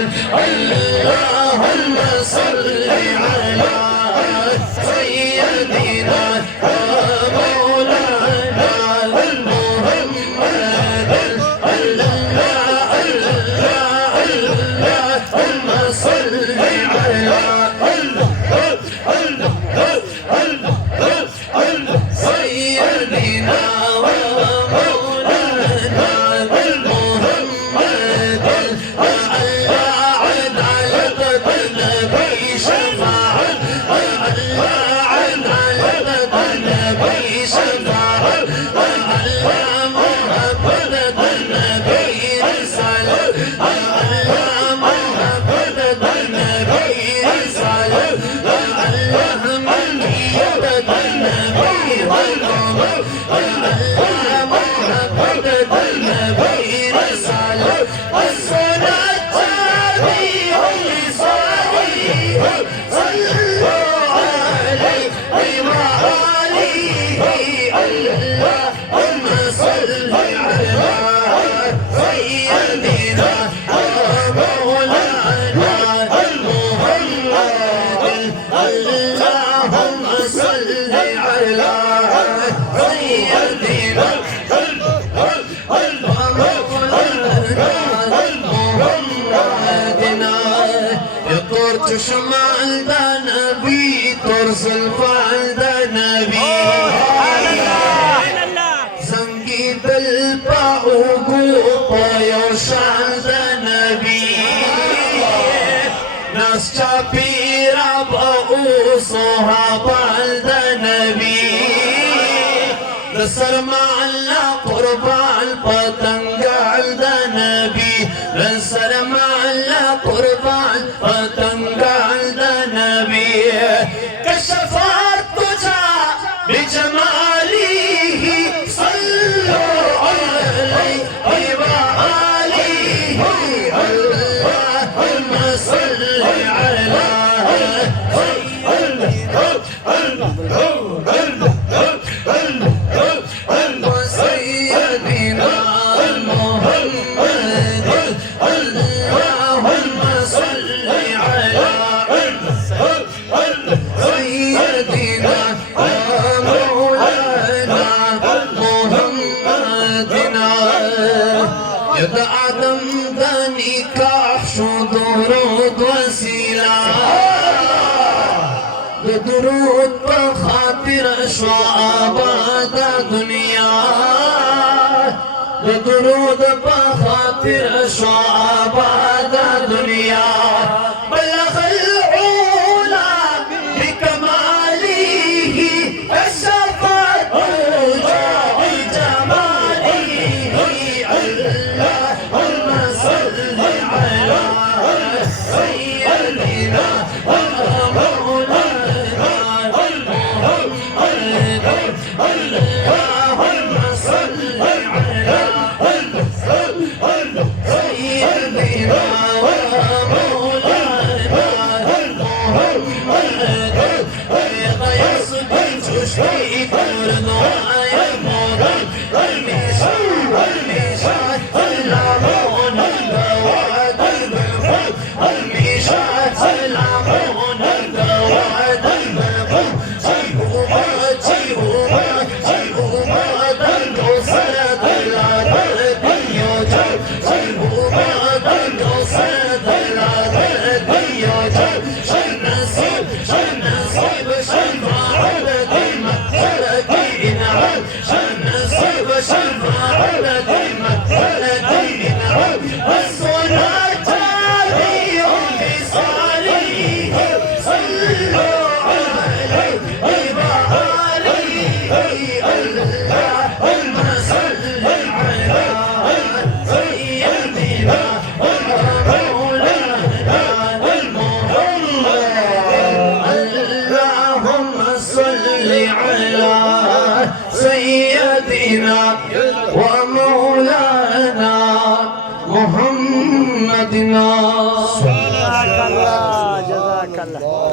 اللهم صل على سيدنا مولانا محمد اللهم صل على سيدنا ومولانا محمد عد على النبي شفاعة عد على النبي شفاعة محمد النبي رسالة محمد النبي رسالة اللهم صل على سيدنا مولانا محمد اللهم صل على سيدنا محمد يطور تشمال ذا نبي ترسل فعل ذا نبي ناس شابيرا بأوصها بعد نبي نصر معنا قربان بتنقال ذا نبي نصر معنا قربان بتنقال ذا نبي كشفت تجا بجماله صلوا عليه وآله اللهم صل على سيدنا محمد اللهم صل على سيدنا مولانا محمدنا يا آدم ذا نكاح شو درود وسيلة درود بخاطر شو آباد دنيا درود بخاطر شو آباد دنيا بلغ العلا بكماله كشفت وجوه جماله اللهم صل على سيدنا مولانا محمد اللهم صل على سيدنا مولانا محمد يصبح تشفي فرض يا مراد الميشات اللعون البواد البلبل الميشات اللعون البواد البلبل جيبوبات جيبوبات جيبوبات القصد العدد يوجد جيبوبات القصد العدد يوجد شن نصيب شن نصيب شن فعلت المقتلة إنعاد شن نصيب شن فعلت المقتلة إنعاد الصلاة عليهم بصالحه صلوا عليه وآله اللهم صل على سيدنا مولانا محمد اللهم صل على سيدنا ومولانا محمدنا. جزاك الله جزاك الله.